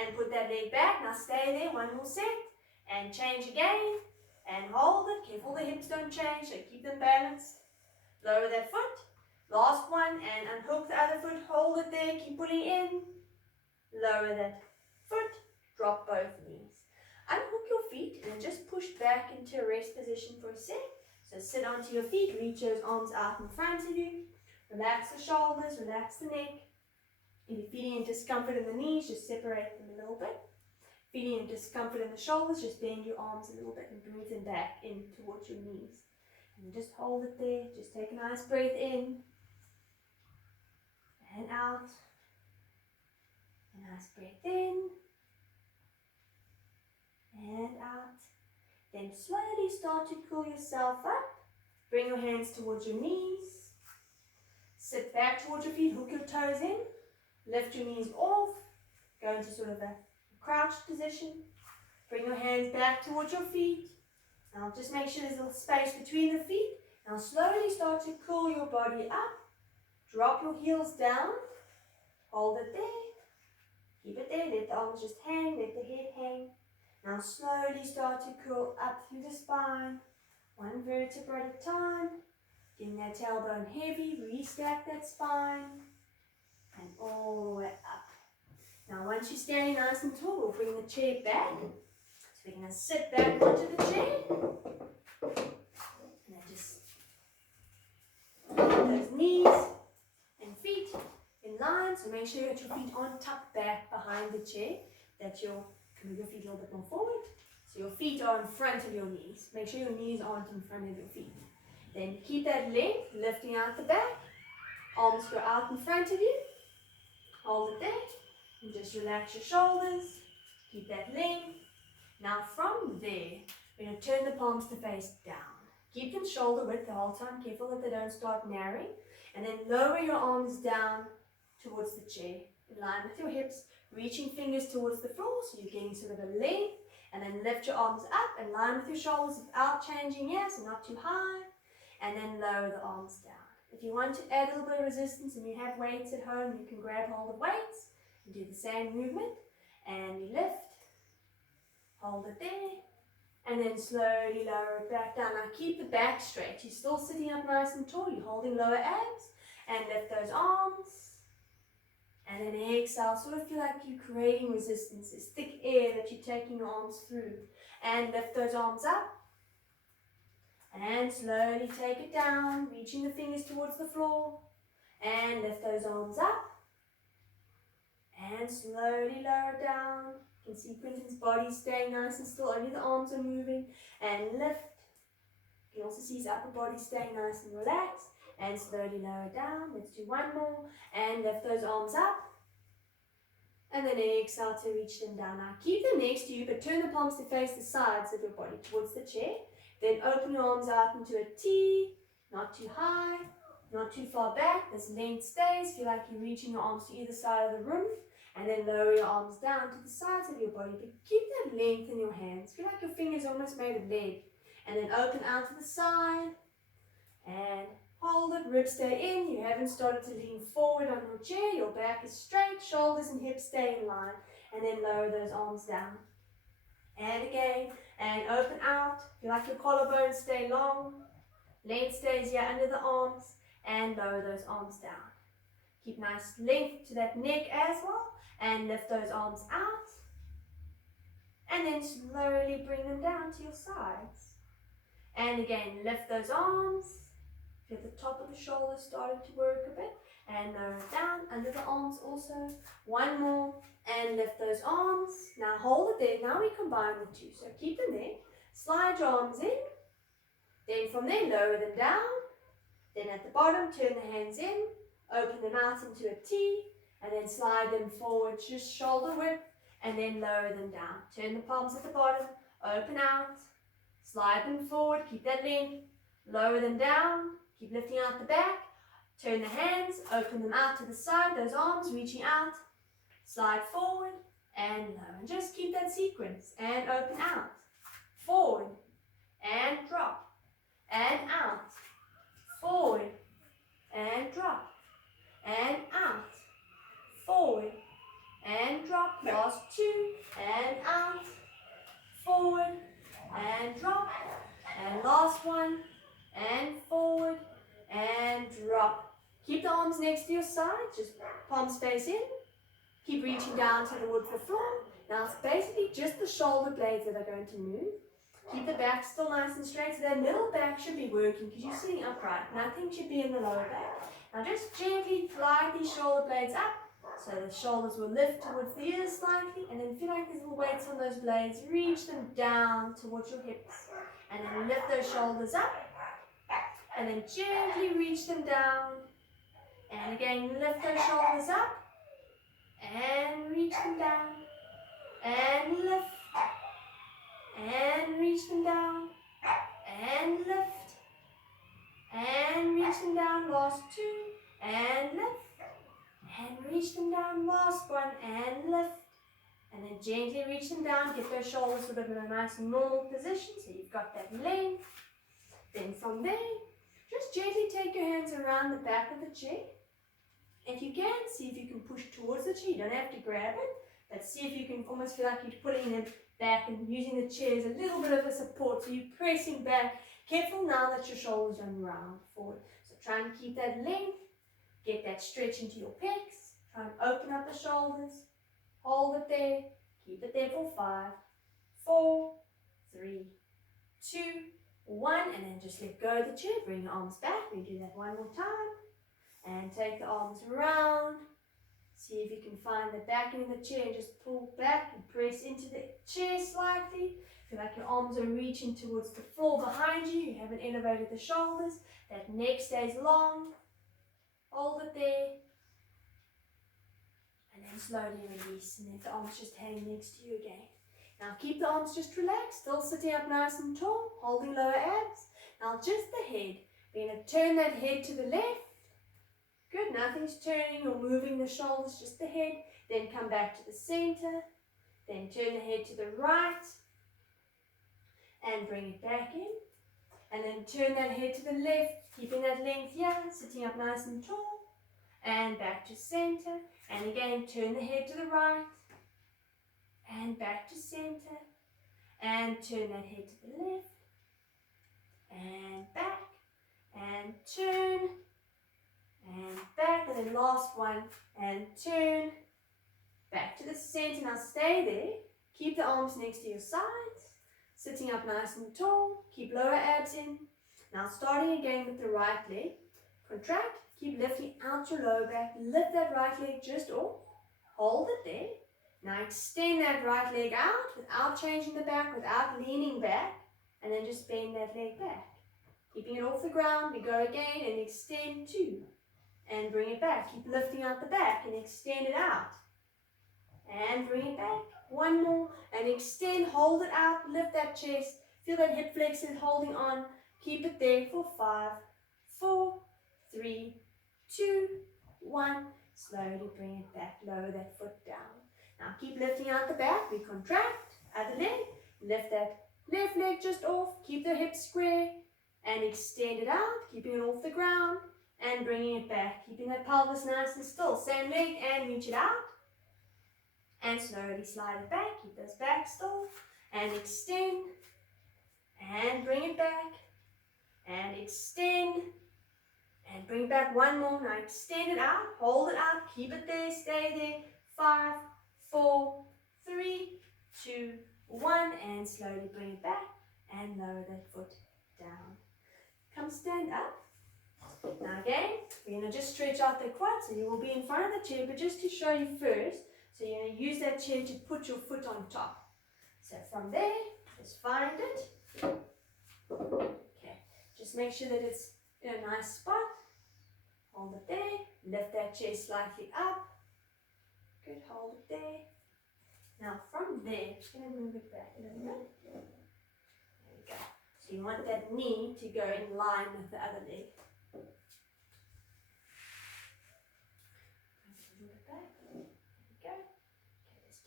And put that leg back, now stay there, one more set. And change again, and hold it, careful the hips don't change, so keep them balanced. Lower that foot, last one, and unhook the other foot, hold it there, keep pulling in. Lower that foot, drop both knees. Unhook your feet and then just push back into a rest position for a sec. So sit onto your feet, reach those arms out in front of you. Relax the shoulders, relax the neck. If you're feeling in discomfort in the knees, just separate them a little bit. Feeling in discomfort in the shoulders, just bend your arms a little bit and breathe them back in towards your knees. And just hold it there. Just take a nice breath in and out. A nice breath in and out. Then slowly start to pull yourself up. Bring your hands towards your knees. Sit back towards your feet, hook your toes in. Lift your knees off. Go into sort of a crouched position. Bring your hands back towards your feet. Now just make sure there's a little space between the feet. Now slowly start to curl your body up. Drop your heels down. Hold it there. Keep it there. Let the arms just hang. Let the head hang. Now slowly start to curl up through the spine. One vertebra at a time. Getting that tailbone heavy. Restack that spine. And all the way up. Now once you're standing nice and tall, we'll bring the chair back. So we're going to sit back onto the chair. And then just hold those knees and feet in line. So make sure that your feet aren't tucked back behind the chair. That you'll move your feet a little bit more forward. So your feet are in front of your knees. Make sure your knees aren't in front of your feet. Then keep that length, lifting out the back. Arms go out in front of you. Hold it there. And just relax your shoulders. Keep that length. Now from there, we're going to turn the palms to face down. Keep them shoulder width the whole time. Careful that they don't start narrowing. And then lower your arms down towards the chair. In line with your hips. Reaching fingers towards the floor. So you're getting sort of a length. And then lift your arms up. In line with your shoulders without changing here. So not too high. And then lower the arms down. If you want to add a little bit of resistance and you have weights at home, you can grab hold of weights and do the same movement. And you lift. Hold it there, and then slowly lower it back down. Now keep the back straight. You're still sitting up nice and tall. You're holding lower abs, and lift those arms. And then exhale. Sort of feel like you're creating resistance. It's thick air that you're taking your arms through. And lift those arms up. And slowly take it down, reaching the fingers towards the floor. And lift those arms up. And slowly lower it down. You can see Quentin's body staying nice and still, only the arms are moving. And lift. You can also see his upper body staying nice and relaxed. And slowly lower down. Let's do one more. And lift those arms up. And then exhale to reach them down. Now keep them next to you, but turn the palms to face the sides of your body towards the chair. Then open your arms out into a T. Not too high, not too far back. This length stays. Feel like you're reaching your arms to either side of the room. And then lower your arms down to the sides of your body. But keep that length in your hands. Feel like your fingers almost made of lead. And then open out to the side. And hold it. Ribs stay in. You haven't started to lean forward on your chair. Your back is straight. Shoulders and hips stay in line. And then lower those arms down. And again. And open out. Feel like your collarbones stay long. Length stays here under the arms. And lower those arms down. Keep nice length to that neck as well. And lift those arms out. And then slowly bring them down to your sides. And again, lift those arms. Feel the top of the shoulders starting to work a bit. And lower it down under the arms also. One more. And lift those arms. Now hold it there. Now we combine the two. So keep them there. Slide your arms in. Then from there, lower them down. Then at the bottom, turn the hands in. Open them out into a T. And then slide them forward, just shoulder width, and then lower them down. Turn the palms at the bottom, open out, slide them forward, keep that length, lower them down, keep lifting out the back, turn the hands, open them out to the side, those arms reaching out, slide forward, and lower. And just keep that sequence, and open out, forward, and drop, and out, forward, and drop, and out, forward, and drop, last two, and out, forward, and drop, and last one, and forward, and drop. Keep the arms next to your side, just palms face in, keep reaching down towards the floor. Now it's basically just the shoulder blades that are going to move. Keep the back still nice and straight, so that middle back should be working because you're sitting upright. Nothing should be in the lower back. Now just gently glide these shoulder blades up, so the shoulders will lift towards the ears slightly, and then feel like there's little weights on those blades. Reach them down towards your hips, and then lift those shoulders up, and then gently reach them down, and again lift those shoulders up, and reach them down, and lift, and reach them down, and lift, and reach them down. Last two, and lift, and reach them down. Last one, and lift, and then gently reach them down. Get those shoulders sort of in a nice normal position, so you've got that length. Then from there, just gently take your hands around the back of the chair. If you can, see if you can push towards the chair. You don't have to grab it, but see if you can almost feel like you're pulling them back and using the chair as a little bit of a support. So you're pressing back. Careful now that your shoulders don't round forward. So try and keep that length. Get that stretch into your pecs. Try and open up the shoulders. Hold it there. Keep it there for 5, 4, 3, 2, 1. And then just let go of the chair. Bring your arms back. We do that one more time. And take the arms around. See if you can find the backing of the chair and just pull back and press into the chair slightly. Feel like your arms are reaching towards the floor behind you. You haven't elevated the shoulders. That neck stays long. Hold it there. And then slowly release. And let the arms just hang next to you again. Now keep the arms just relaxed. Still sitting up nice and tall. Holding lower abs. Now just the head. We're going to turn that head to the left. Good, nothing's turning or moving the shoulders, just the head. Then come back to the center. Then turn the head to the right. And bring it back in. And then turn that head to the left, keeping that length here, sitting up nice and tall. And back to center. And again, turn the head to the right. And back to center. And turn that head to the left. And back. And turn. And back, and then last one, and turn, back to the center. Now stay there, keep the arms next to your sides, sitting up nice and tall, keep lower abs in. Now starting again with the right leg, contract, keep lifting out your lower back, lift that right leg just off, hold it there. Now extend that right leg out without changing the back, without leaning back, and then just bend that leg back. Keeping it off the ground, we go again and extend 2. And bring it back. Keep lifting out the back and extend it out. And bring it back. One more. And extend, hold it out, lift that chest. Feel that hip flexor holding on. Keep it there for 5, 4, 3, 2, 1. Slowly bring it back. Lower that foot down. Now keep lifting out the back. We contract. Other leg. Lift that left leg just off. Keep the hips square. And extend it out. Keeping it off the ground. And bringing it back, keeping that pelvis nice and still. Same leg and reach it out. And slowly slide it back. Keep those back still. And extend. And bring it back. And extend. And bring it back one more. Now extend it out. Hold it out. Keep it there. Stay there. 5, 4, 3, 2, 1. And slowly bring it back. And lower that foot down. Come stand up. Now again, we're going to just stretch out the quad, so you will be in front of the chair, but just to show you first, so you're going to use that chair to put your foot on top. So from there, just find it. Okay, just make sure that it's in a nice spot. Hold it there, lift that chair slightly up. Good, hold it there. Now from there, just going to move it back a little bit. There we go. So you want that knee to go in line with the other leg.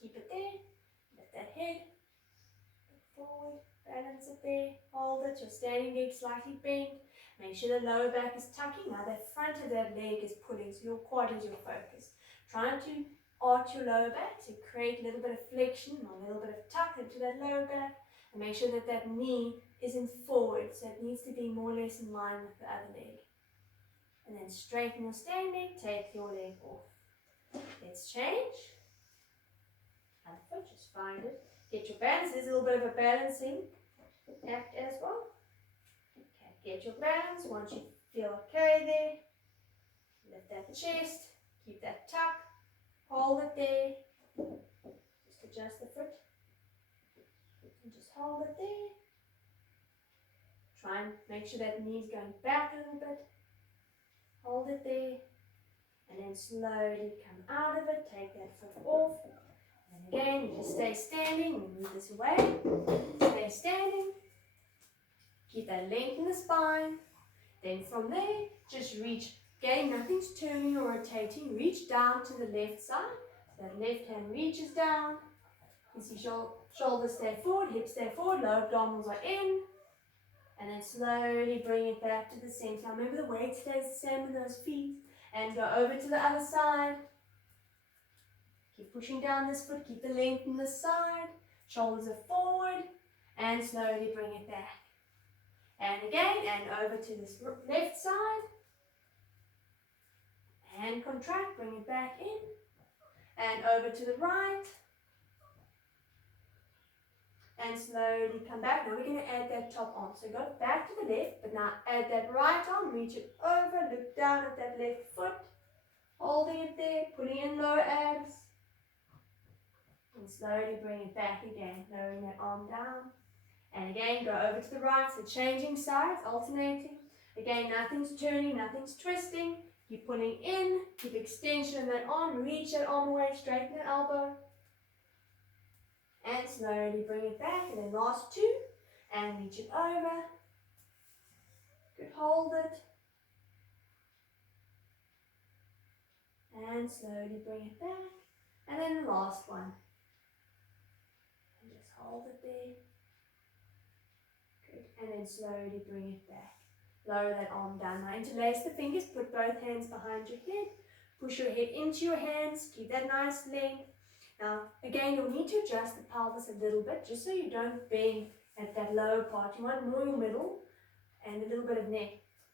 Keep it there, lift that head, look forward, balance it there, hold it, your standing leg slightly bent, make sure the lower back is tucking, now the front of that leg is pulling, so your quad is your focus. Trying to arch your lower back to create a little bit of flexion or a little bit of tuck into that lower back, and make sure that that knee isn't forward, so it needs to be more or less in line with the other leg. And then straighten your standing, take your leg off. Let's change. Other foot, just find it. Get your balance. There's a little bit of a balancing act as well. Okay, get your balance. Once you feel okay there, lift that chest, keep that tuck, hold it there. Just adjust the foot and just hold it there. Try and make sure that knee's going back a little bit. Hold it there. And then slowly come out of it. Take that foot off. And again, you just stay standing. Move this away. Stay standing. Keep that length in the spine. Then from there, just reach. Again, nothing's turning or rotating. Reach down to the left side. So that left hand reaches down. You see shoulders stay forward, hips stay forward, lower abdominals are in. And then slowly bring it back to the center. Remember the weight stays the same in those feet. And go over to the other side. Keep pushing down this foot. Keep the length in the side. Shoulders are forward. And slowly bring it back. And again, and over to this left side. And contract. Bring it back in. And over to the right. And slowly come back. Now we're going to add that top arm. So go back to the left, but now add that right arm. Reach it over. Look down at that left foot. Holding it there. Pulling in lower abs. And slowly bring it back again. Lowering that arm down. And again, go over to the right. So changing sides, alternating. Again, nothing's turning, nothing's twisting. Keep pulling in. Keep extension of that arm. Reach that arm away. Straighten that elbow. And slowly bring it back. And then last two. And reach it over. Good, hold it. And slowly bring it back. And then the last one. And just hold it there. Good. And then slowly bring it back. Lower that arm down. Now interlace the fingers. Put both hands behind your head. Push your head into your hands. Keep that nice length. Now, again, you'll need to adjust the pelvis a little bit, just so you don't bend at that lower part. You want more your middle and a little bit of neck,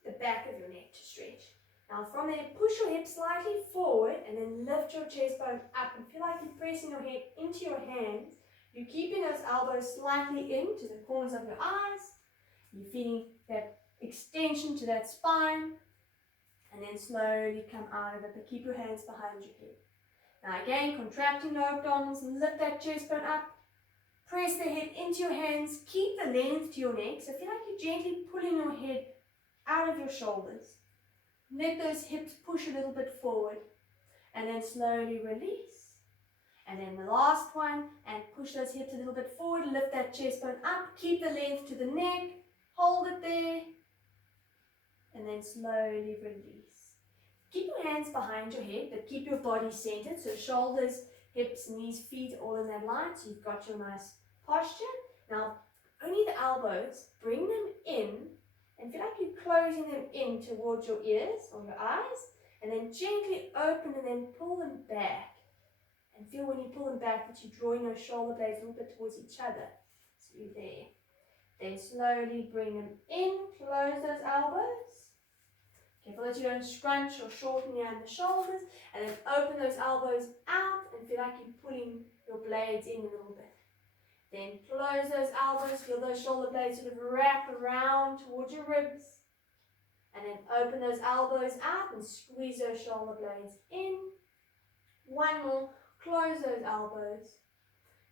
the back of your neck to stretch. Now, from there, push your hips slightly forward and then lift your chest bone up and feel like you're pressing your head into your hands. You're keeping those elbows slightly into the corners of your eyes. You're feeling that extension to that spine. And then slowly come out of it, but keep your hands behind your head. Now again, contracting lower abdominals, lift that chest bone up. Press the head into your hands. Keep the length to your neck. So feel like you're gently pulling your head out of your shoulders. Let those hips push a little bit forward. And then slowly release. And then the last one, and push those hips a little bit forward. Lift that chest bone up. Keep the length to the neck. Hold it there. And then slowly release. Keep your hands behind your head, but keep your body centered. So shoulders, hips, knees, feet, all in that line. So you've got your nice posture. Now, only the elbows, bring them in and feel like you're closing them in towards your ears or your eyes. And then gently open and then pull them back. And feel when you pull them back that you're drawing those shoulder blades a little bit towards each other. So you're there. Then slowly bring them in, close those elbows. Careful that you don't scrunch or shorten your the shoulders, and then open those elbows out and feel like you're pulling your blades in a little bit. Then close those elbows, feel those shoulder blades sort of wrap around towards your ribs. And then open those elbows out and squeeze those shoulder blades in. One more, close those elbows.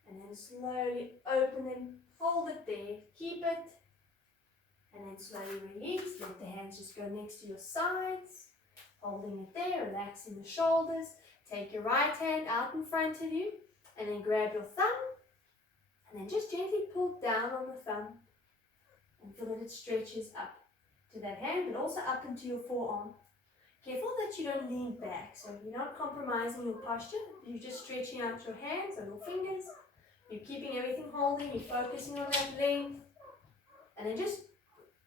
And then slowly open them, hold it there, keep it. And then slowly release, let the hands just go next to your sides. Holding it there, relaxing the shoulders. Take your right hand out in front of you. And then grab your thumb. And then just gently pull down on the thumb. And feel that it stretches up to that hand, but also up into your forearm. Careful that you don't lean back. So you're not compromising your posture. You're just stretching out your hands or your fingers. You're keeping everything holding. You're focusing on that length. And then just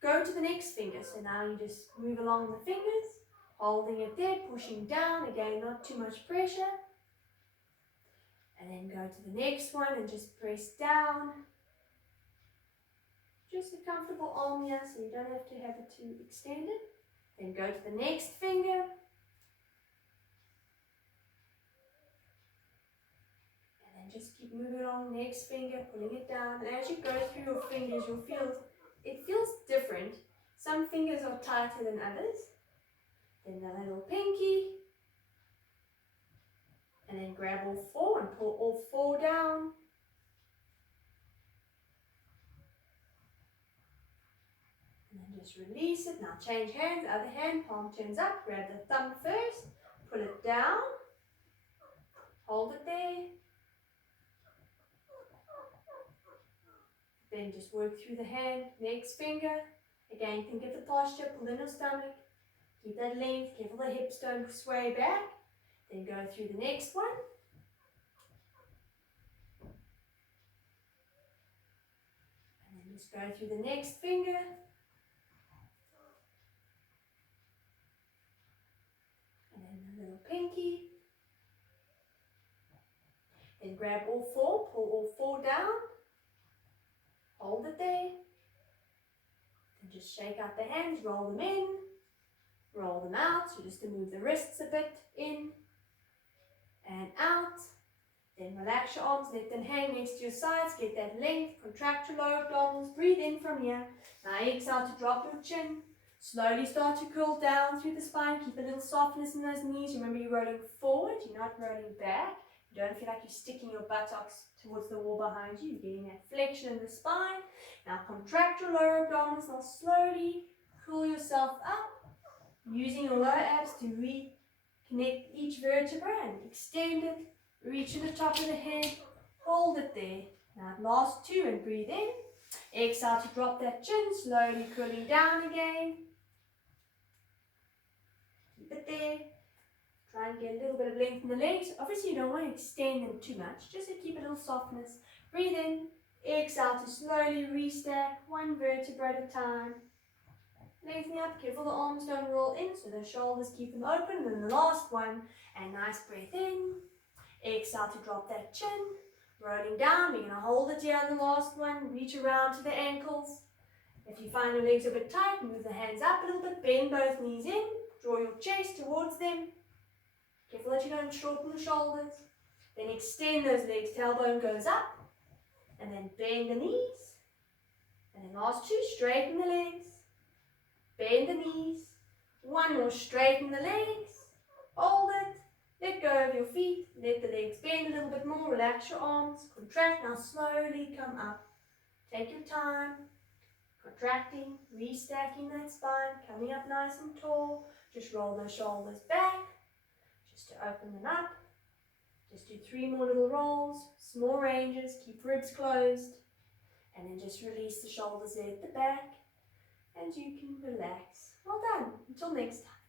go to the next finger. So now you just move along the fingers, holding it there, pushing down. Again, not too much pressure. And then go to the next one and just press down. Just a comfortable arm here, so you don't have to have it too extended. Then go to the next finger. And then just keep moving along, next finger, pulling it down. And as you go through your fingers, you'll feel it feels different. Some fingers are tighter than others. Then the little pinky. And then grab all four and pull all four down. And then just release it. Now change hands, other hand, palm turns up. Grab the thumb first, pull it down. Hold it there. Then just work through the hand, next finger. Again, think of the posture, pull in your stomach. Keep that length, careful the hips don't sway back. Then go through the next one. And then just go through the next finger. And then the little pinky. Then grab all four, pull all four down. Hold it there. And just shake out the hands, roll them in, roll them out. So just to move the wrists a bit in and out. Then relax your arms, let them hang next to your sides, get that length, contract your lower abdominals, breathe in from here. Now exhale to drop your chin. Slowly start to curl down through the spine, keep a little softness in those knees. Remember you're rolling forward, you're not rolling back. You don't feel like you're sticking your buttocks towards the wall behind you. You're getting that flexion in the spine. Now contract your lower abdominals. Now slowly curl yourself up. Using your lower abs to reconnect each vertebra and extend it. Reach to the top of the head. Hold it there. Now last two and breathe in. Exhale to drop that chin. Slowly curling down again. Keep it there. Try and get a little bit of length in the legs. Obviously you don't want to extend them too much, just to keep a little softness. Breathe in, exhale to slowly restack, one vertebra at a time. Lengthening up, careful the arms don't roll in, so the shoulders keep them open. And then the last one, and nice breath in. Exhale to drop that chin. Rolling down, we're going to hold it here on the last one. Reach around to the ankles. If you find your legs a bit tight, move the hands up a little bit, bend both knees in. Draw your chest towards them. Careful that you don't shorten the shoulders. Then extend those legs, tailbone goes up. And then bend the knees. And then last two, straighten the legs. Bend the knees. One more, straighten the legs. Hold it. Let go of your feet. Let the legs bend a little bit more. Relax your arms. Contract. Now slowly come up. Take your time. Contracting, restacking that spine. Coming up nice and tall. Just roll those shoulders back. Just to open them up. Just do 3 more little rolls, small ranges, keep ribs closed, and then just release the shoulders there at the back, and you can relax. Well done. Until next time.